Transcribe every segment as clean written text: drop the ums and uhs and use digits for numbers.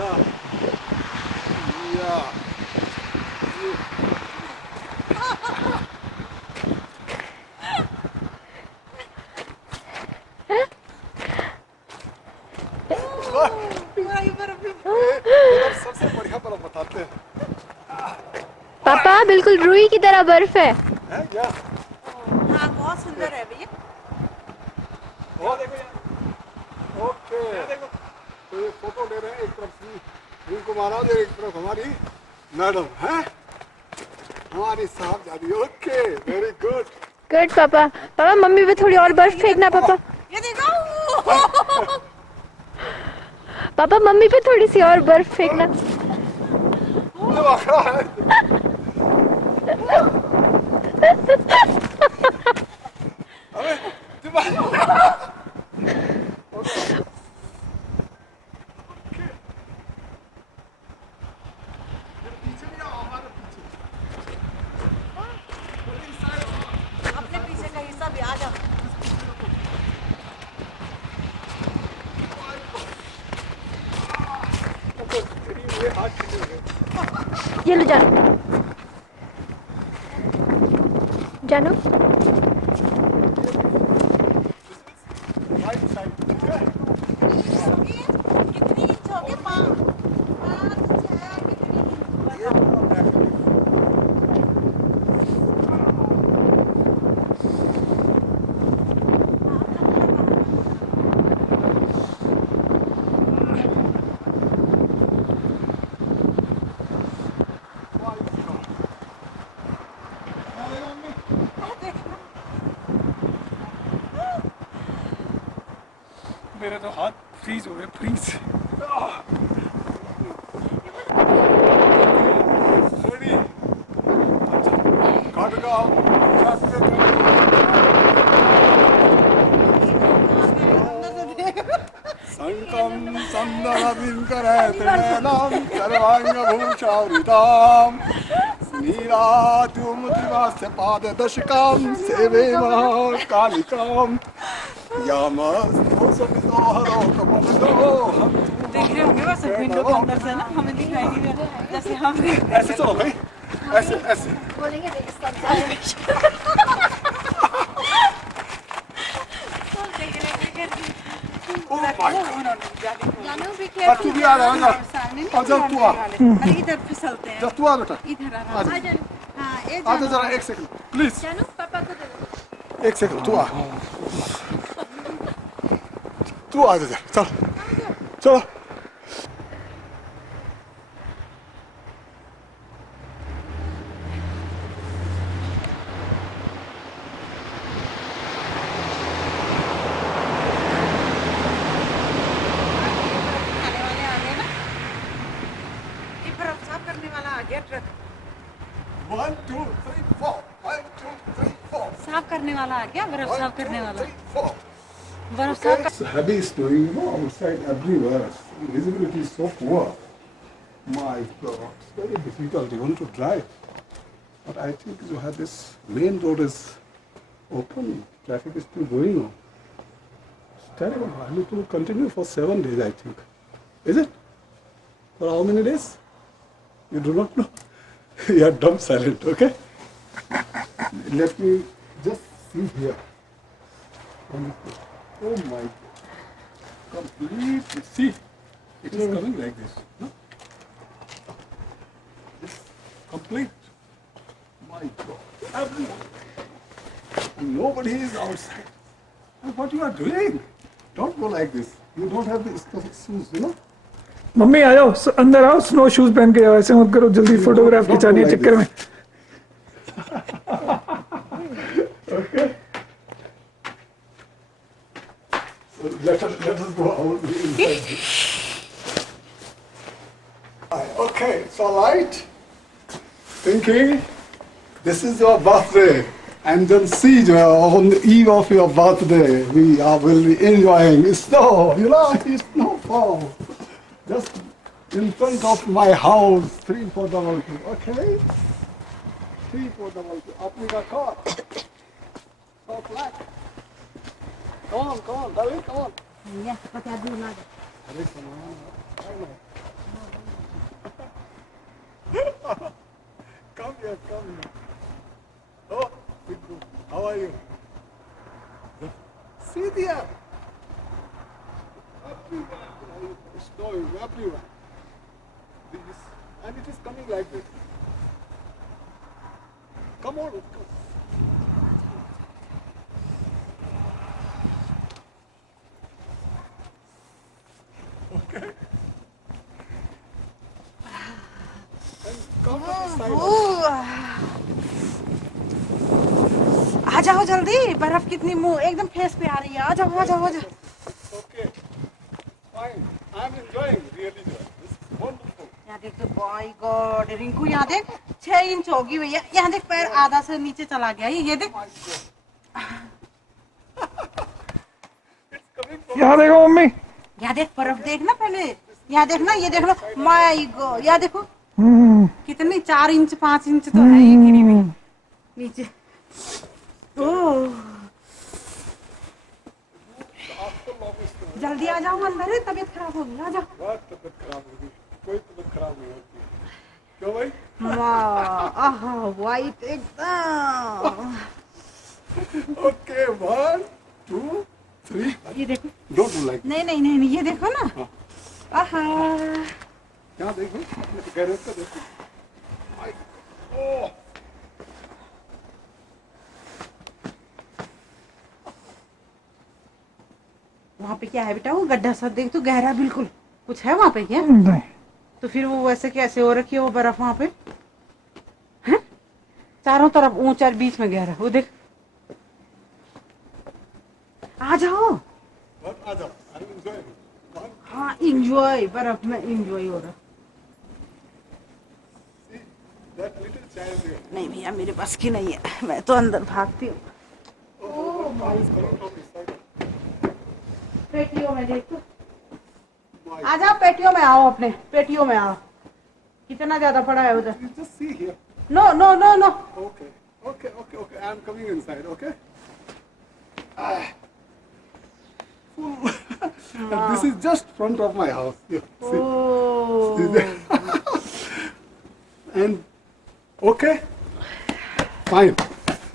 Yeah. Yeah. सबसे बढ़िया बर्फ बताते हैं। पापा बिल्कुल रुई की तरह बर्फ है। हैं क्या? हाँ बहुत सुंदर है भैया। ओ देखो यार। ओके। देखो। तो ये फोटो ले रहे हैं एक तरफ इनको महाराज एक तरफ हमारी मैडम हैं हमारी साहबजादी। Okay very good. Good papa. Papa mummy पे थोड़ी और बर्फ फेंकना पापा। ये देखो। पापा मम्मी पे थोड़ी सी और बर्फ फेंकना। अबे अपने पीछे का हिस्सा भी आ जाओ। ये लो जानो जानो। कितनी इंच हो गए? 5 6 कितनी मेरे तो हाथ फ्रीज हो गए फ्रीज। संकम संदनदिनकरैत्रिनयनं सर्वाङ्गभूषावृतां नीलाद्युमतिवास्य पाददशकां सेवे महाकालिकां देख रहे होंगे बस विंडो के अंदर से ना हमें दिखाई नहीं दे रहा जैसे हम ऐसे चलो भाई ऐसे ऐसे बोलेंगे तू भी आ रहा है ना जब तू आ इधर फिसलते हैं। जब तू आ बेटा इधर आ आ जा हाँ आ जा जरा एक सेकंड प्लीज जानो पापा को दे दो। एक सेकंड तू आ जा चल चलो One, two, three, four. 1 2 3 4 साफ करने वाला आ गया बर्फ साफ करने वाला 3 4 बर्फ साफ It's heavy snowing, you know, outside everywhere. Visibility is so poor. My God, it's very difficult even to drive. But I think you have this main road is open. Traffic is still going on. It's terrible. I need to continue for 7 days, I think. Is it? For how many days? You do not know. You are dumb silent, okay? Let me just see here. Oh my God. Completely. See, it is coming like this. No? This complete. My God. Everyone. Nobody is outside. What you are doing? Don't go like this. You don't have the shoes, you know? Mummy आ जाओ अंदर आओ snow shoes पहन के आओ ऐसे मत करो जल्दी फोटोग्राफ खिंचानी है चक्कर में Okay. So let us go out inside. Okay, it's all right. Pinky, this is your birthday. And then see, on the eve of your birthday, we will be enjoying snow. You like snowfall. Just in front of my house, 3422. Okay? 3422. Apni ka car. So black. Come on, darling, come on. Yeah, but I do not. Hare Krishna. I know. are you? See there. Everywhere. Snowing everywhere. This, and it is coming like this. Come on, come. Okay. And come on this side. आ जाओ जल्दी, बर्फ कितनी मुंह एकदम face पे आ रही है। आ जाओ आ जाओ आ जाओ। Okay. Fine. I'm enjoying really good. This is wonderful. यहाँ देख तो बाय गॉड रिंकू यहाँ देख 6 इंच होगी भैया। यहाँ देख पैर आधा से नीचे चला गया। ये देख It's coming from यहाँ देखो मम्मी। यहाँ देख बर्फ देखना पहले। यहाँ देखना ये देख लो माय गॉड। यहाँ देखो कितनी 4 इंच 5 इंच तो है ये गिरी हुई नीचे। ओह जल्दी आ जाओ अंदर, तबीयत खराब होगी। आ जाओ। बहुत तबीयत खराब होगी। कोई तबीयत खराब नहीं होती। क्यों भाई? वाह आहा वाइट एकदम। Okay, 1, 2, 3. ये देखो। Don't do like. नहीं नहीं नहीं नहीं, ये देखो ना। आहा यहाँ देखो, अपने गैरेज का देखो। ओह वहाँ पे क्या है बेटा? वो गड्ढा सा देख तो गहरा बिल्कुल। कुछ है वहाँ पे क्या? नहीं तो फिर वो वैसे कैसे हो रखी है वो बर्फ वहाँ पे? हैं? चारों तरफ ऊंचा और बीच में गहरा। वो देख। आ जाओ। आ जाओ। I'm enjoying. हाँ इंजॉय, बर्फ में इंजॉय हो रहा। See that little child there. नहीं भैया मेरे पास की नहीं है, मैं तो अंदर भागती हूँ। Oh, is coming from this side. पेटियों में देखो। My. आ जाओ पेटियों में आओ, अपने पेटियों में आओ। कितना ज्यादा पड़ा है उधर? You just see here. No no no no. Okay. I'm coming inside. Okay. And this is just front of my house. Yeah, see. Oh. See there? And okay, fine.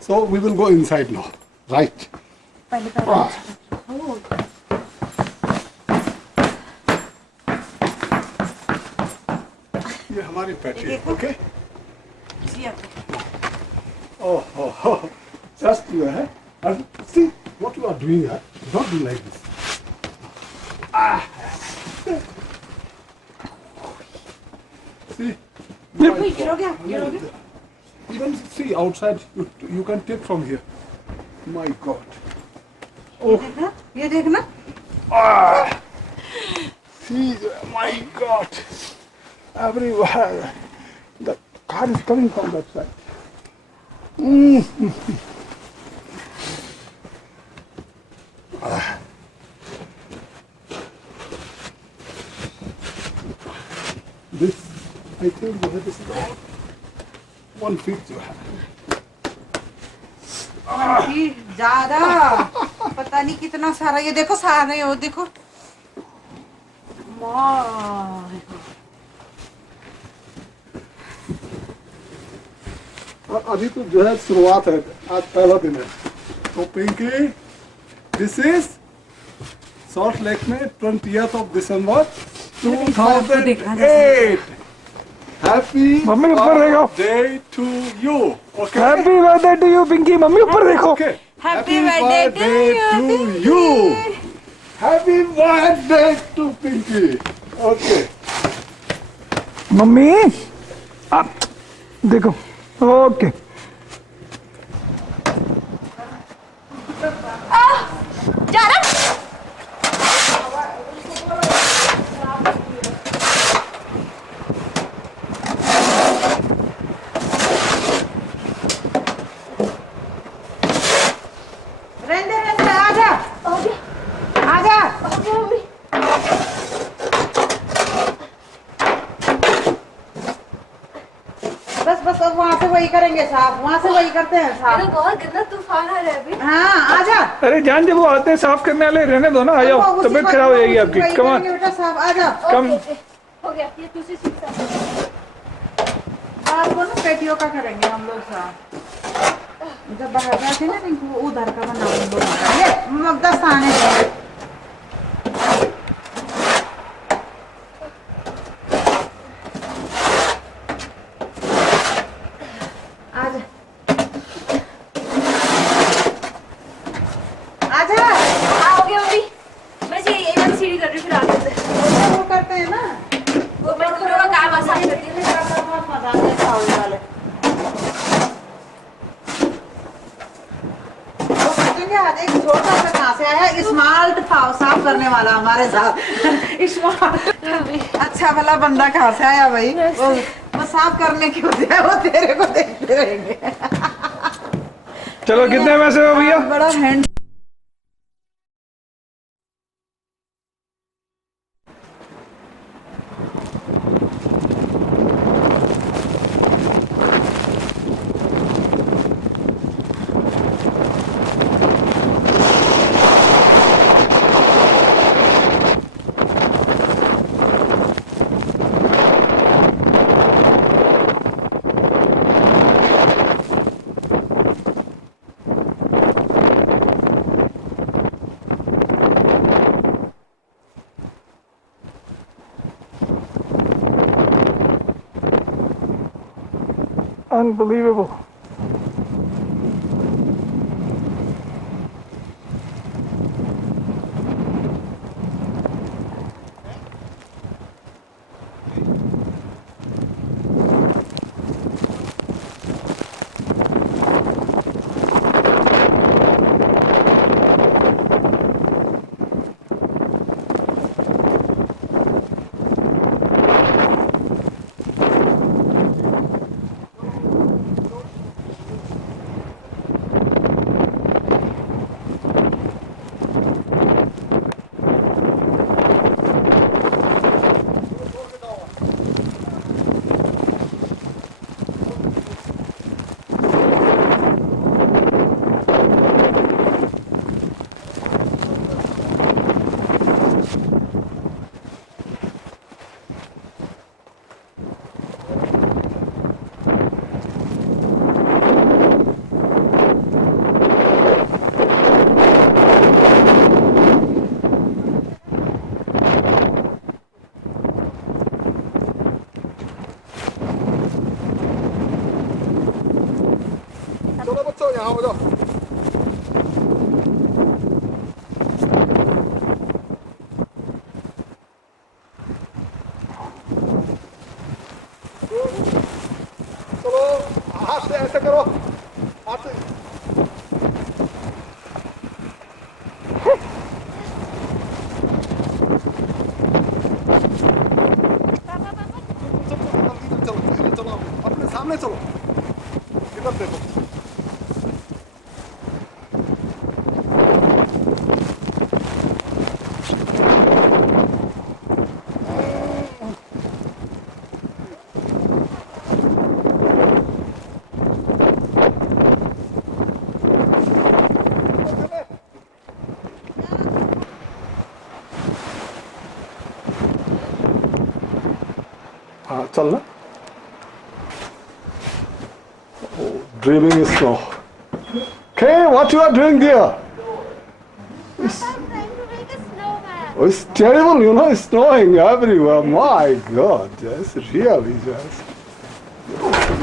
So we will go inside now, right? पहले Ah, ओह ये हमारी patty है, देखो। okay? जी आप Oh, just you, eh? And see what you are doing, eh? Don't do like this. See? गिरोगे गिरोगे। Even see outside, you can take from here. My God. ये देखना। See, my God. Everywhere. The car is coming from that side. This, I think, this is about 1 feet you have. ये ज्यादा पता नहीं कितना सारा। ये देखो सारे वो देखो। माय और अभी तो जो है शुरुआत है, आज पहला दिन है। तो Pinky, this is Salt Lake में 20th of December 2008. हैप्पी मम्मी ऊपर देखो। Birthday to you. Okay, happy birthday to you Pinky. मम्मी ऊपर देखो। Okay, Happy birthday to you. Happy birthday to Pinky. Okay, मम्मी आप देखो। ओके जा रहा रहने आजा आजा। मम्मी। बस अब वहाँ से वही करेंगे साहब, वहाँ से वही करते हैं साहब। बहुत गंदा तूफान आ रहा है अभी। हाँ आजा। अरे जान जब वो आते हैं साफ करने वाले रहने दो ना। आ जाओ, तबीयत खराब हो जाएगी आपकी। कम ऑन बेटा साहब आजा। कम। हो गया ये दूसरी सीट साफ। आपको ना पेटियों का करेंगे हम लोग साहब। जब बाहर जाते ना रिंकू उधर का बना लो ये मगदस आने दो आजा आजा आओगे अभी? मैं जी ये वाली सीढ़ी कर रही हूँ फिर आगे से। वो करते हैं ना वो मैं दूसरों का काम आसान करती हूँ। बहुत मजा आता है खाने वाले वो सोचेंगे आज एक छोटा सा कहाँ से आया स्मार्ट था साफ करने वाला हमारे साथ स्मार्ट अच्छा भला बंदा कहाँ से आया भाई वो साफ करने की होती है वो तेरे को देखते रहेंगे चलो कितने पैसे हो भैया? बड़ा हैंड Unbelievable. चलो हाथ से ऐसे करो हाथ से चलो चलो अपने सामने चलो इधर देखो हाँ चलना dreaming is snow. Okay, what you are doing there? It's, oh, it's terrible, you know, it's snowing everywhere. My God, that's really just.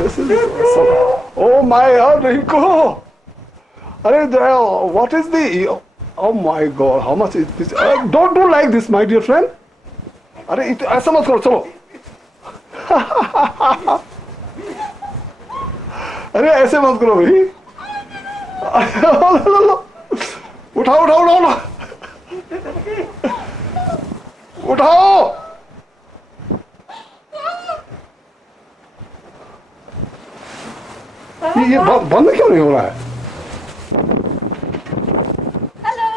This is awesome. Oh my God, Rinko! What is the? Oh my God, how much is this? Don't do like this, my dear friend. ऐसा मत करो, चलो. अरे ऐसे मत करो भाई उठाओ उठाओ उठाओ उठाओ ये बंद क्यों नहीं हो रहा है Hello.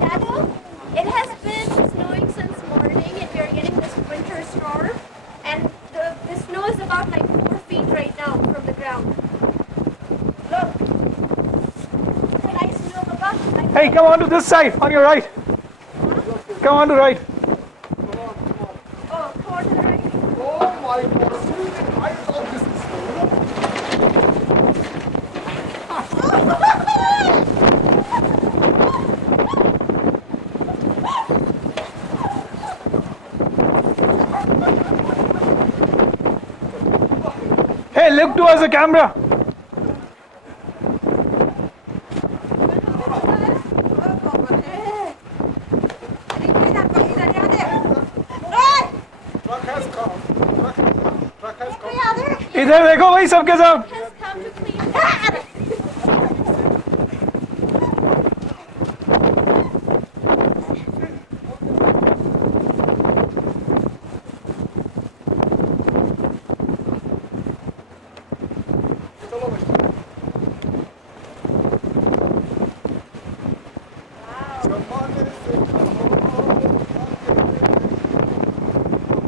Dadu, it has been snowing since morning and we are getting this winter storm and the snow is about like 4 feet right now from the ground. Look. Can I snow above? Hey, come on to this side, on your right. Come on to right. Oh, come on to the right. Oh my God, I thought this is Hey, look towards the camera. Truck has come. Truck has come. इधर देखो भाई सबके सब. Has come to clean. चलो भाई. जमाने से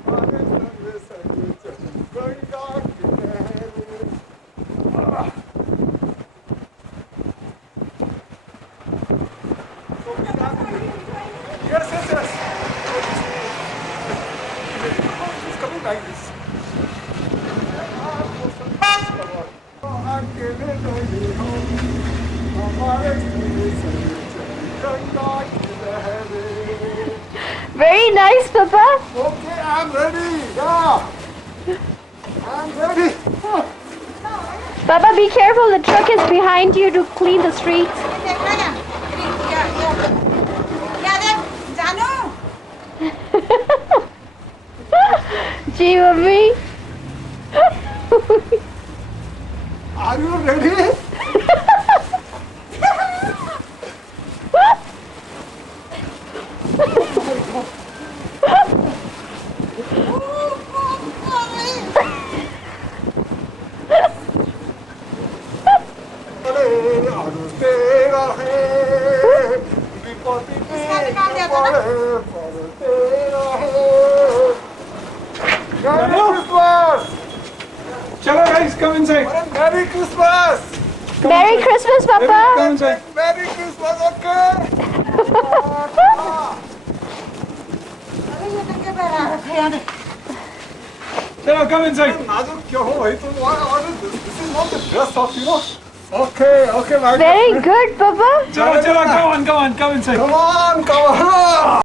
हमारे संग संग चल गंगा की लहरें. Yes, yes, yes. It's coming like this. अकेले नहीं हो, हमारे संग चल गंगा की लहरें. Very nice, Papa. Okay, I'm ready. Yeah. I'm ready. Papa, be careful. The truck is behind you to clean the streets. Gee, Mummy. Are you ready? अरे आलू तेरा है विपत्ति तेरा है Merry Christmas! चलो guys, come inside. Merry Christmas! Merry Christmas, Come Papa. inside. Merry Christmas, okay? चलो come inside. नाजुक क्यों हो भाई तुम? This is not the dress of, you know. Okay, okay, my Very good, Papa. चलो चलो come on, come inside. Come on, come on.